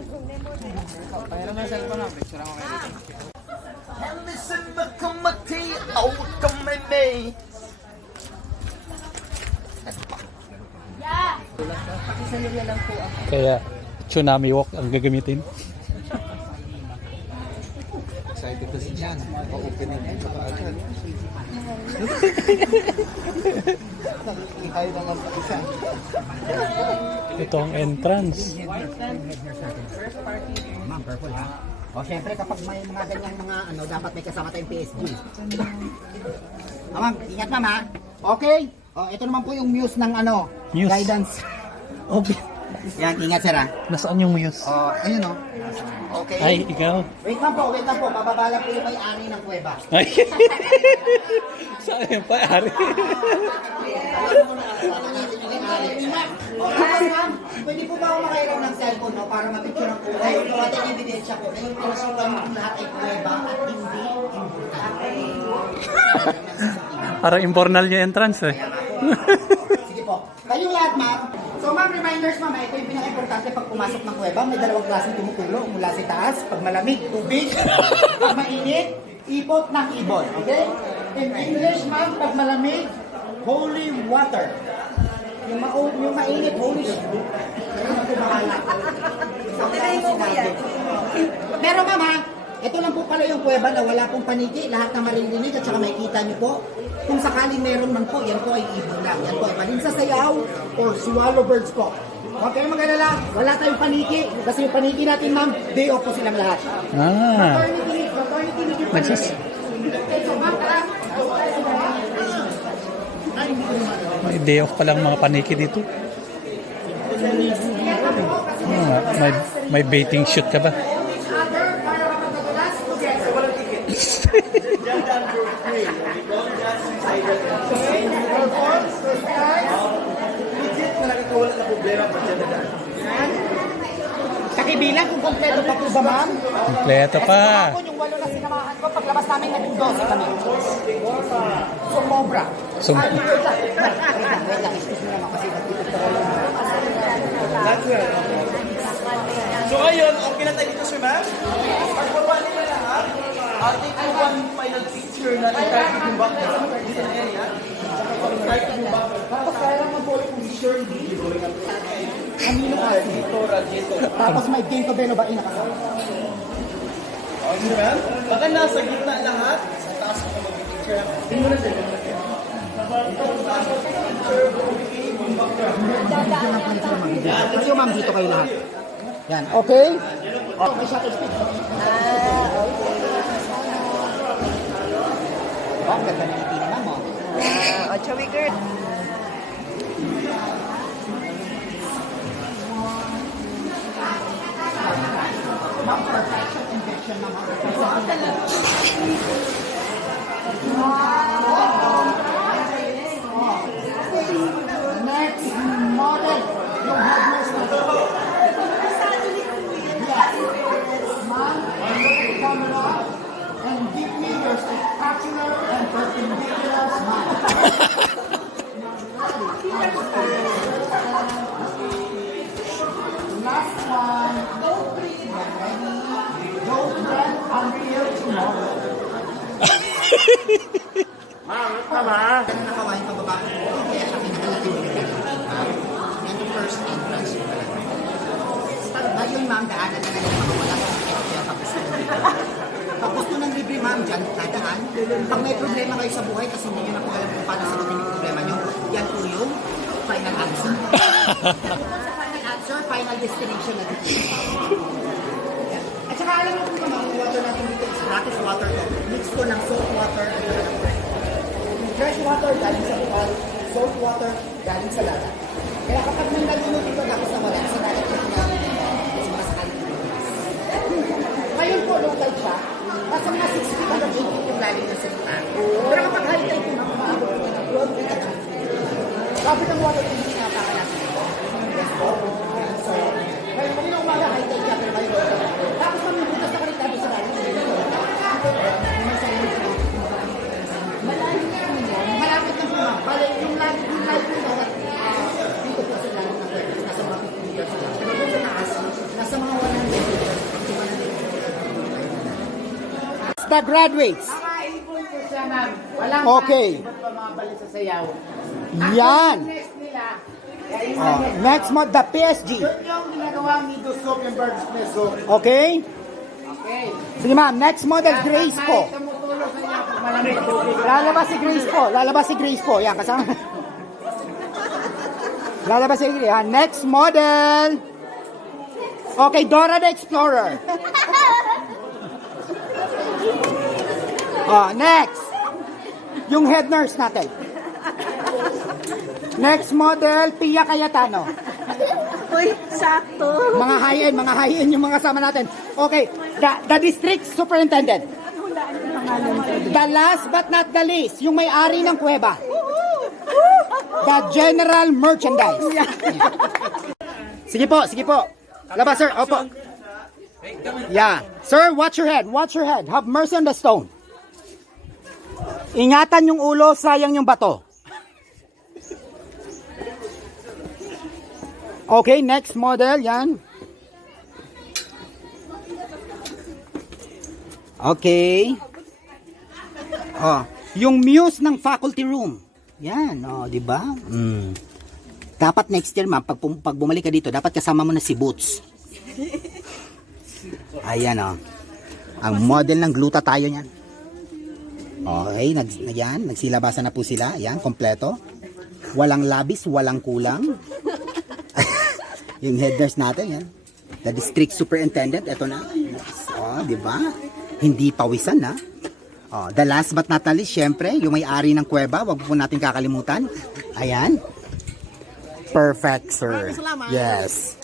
Mayroon na cellphone na. Picture ako kayo. Listen, makamati, oh, kamay. Kaya tsunami walk ang gagamitin. Excited to si Jan. Opening ay baka agad. Ihay naman pa isa. Ito ang entrance. Ma'am, purple ha? O, syempre kapag may mga ganyang mga ano, dapat may kasama tayong PSG. Ma'am, ingat ma'am ha? Okay? O, ito naman po yung muse ng ano, Muse. guidance. Okay. Yan, ingat sir ha? Nasaan yung muse? O, ayun o. Okay. Ay, ikaw. Wait lang po, wait lang po. Bababala po yung may-ari ng kuweba. Ay. Saan yung pare? Ma'am, pwede po ba ako makailaw ng cellphone no, para mapicture ang kulay? Ito ating ebidensya ko na yung pinasukan ng lahat ay kuweba at hindi importante. Parang informal yung entrance eh. Sige po. Kayong lahat, ma'am. So, ma'am, reminders, ma'am, ito yung pinaka-importante pag pumasok ng kuweba. May dalawang klaseng tumutulo mula sa taas. Pag malamig, tubig. Pag mainit, ipot ng ibon. Okay? In English, ma'am, pag malamig, holy water. Yung mainit, holy shit. Pero magbabahala. Pero ma'am, ha, ito lang po pala yung kuweba na wala pong paniki, lahat na maririnig at saka makikita niyo po. Kung sakaling meron man po, yan po ay ibon lang. Yan po ay malinsasayaw or swallow birds po. Huwag kayong mag-alala, wala tayong paniki. Kasi yung paniki natin, ma'am, day off po silang lahat. Ah. Maternity leave yung Nagsas- paniki. So, ma'am, May day off palang mga paniki dito. May baiting shoot ka ba? Kakibilang kung kompleto pa po ba, ma'am? Kompleto pa. Ako yung 8 na sinamahan ko, paglabas namin naging 12 kami. Sumobra. Sum- Wait lang, excuse me naman kasi nagtitip ko lang. So ngayon, okay na tayo dito, sir, ma'am? Pagpapali na lahat, I'll take you one final picture na i-type yung back dito na area. Type yung back. Tapos kaya lang mag-bullet kung si Shirley. Amino acid. Tapos may ginkgo biloba nakasama. Okay, sir, ma'am? Baka nasa gitna lahat. Sa taas ko mag-picture. Tingnan mo na, sir. Ito yung ma'am, dito kayo lahat. Yan, okay? Oh, may shutter speed. Oh, ang ganda ng ngiti ni ma'am, oh. Ochowi girl. Ma'am, perfection injection naman. Next model, yung hardness na ito. Yes. Ma'am, look at the camera and give me your spectacular and perpendicular smile. Last one. Don't breathe. Don't breath until tomorrow. Ma'am, tama. Ganun nakawain pa baba. Kaya siya pinakalating yan yung first entrance. Start ba yun, ma'am? Daanan na lang yung mga walang sakit. Kaya pag gusto ng libre, ma'am, dyan dadaan. Pag may problema kayo sa buhay, kasi hindi nyo na po alam kung paano sagutin yung problema nyo, yan po yung final answer. Sa final answer, final destination na dito. Yan. At saka alam mo kung naman, yung water natin dito is brackish water to. Mix ko ng salt water at saka ng fresh. Fresh water galing sa bukal, salt water galing sa dagat. Kaya kapag nang nalunod ito, tapos nawala sa dagat yung mga sakali. Ngayon po, low tide siya. Nasa mga 6 feet hanggang 8 feet yung lalim ng salita. Pero kapag high tide po, maabot po ng 12 feet hanggang 15 feet. Kapit ang water kung hindi sinapaka natin. Yes po. So, ngayon kanina umaga, high tide siya, pero ngayon low tide. Tapos kami bukas na karitado sa lalim. Malapit na po, ma'am. Bale, yung live po dapat dito po sa lalim ng nasa mga the graduates. Nakaipon po siya, ma'am. Walang Okay. iba't pa mga balik sa sayaw. Yan. Next nila, kaya Oh, next mo, the PSG. yun yung ginagawa ni Dusok yung bird's nest. So, Okay? okay. Sige ma'am, next model, Grace po. May tumutulong sa niya kung malamig tubig. Lalabas si Grace po. Lalabas si Grace po. Yan, kasama. Lalabas si Grace. Yan. Next model. Okay, Dora the Explorer. Oh, next. Yung head nurse natin. Next model, Pia Cayetano. Uy, sakto. Mga high-end yung mga kasama natin. Okay, the district superintendent. The last but not the least, yung may-ari ng kuweba. The general merchandise. Sige po, sige po. Labas, sir. Opo. Yeah. Sir, watch your head. Watch your head. Have mercy on the stone. Ingatan yung ulo, sayang yung bato. Okay, next model. Yan. Okay. Oh, yung muse ng faculty room. Yan, oh, di ba? Dapat next year, ma'am, pag bumalik ka dito, dapat kasama mo na si Boots. Ayan, oh. Ang model ng glutathione niyan. Okay, nagsilabasan na po sila. Ayan, kompleto. Walang labis, walang kulang. Yung head nurse natin, yan. The district superintendent, eto na. Oh, di ba? Hindi pawisan, na. Oh, the last but not the least, syempre, yung may-ari ng kuweba, wag po natin kakalimutan. Ayan. Perfect, sir. Yes.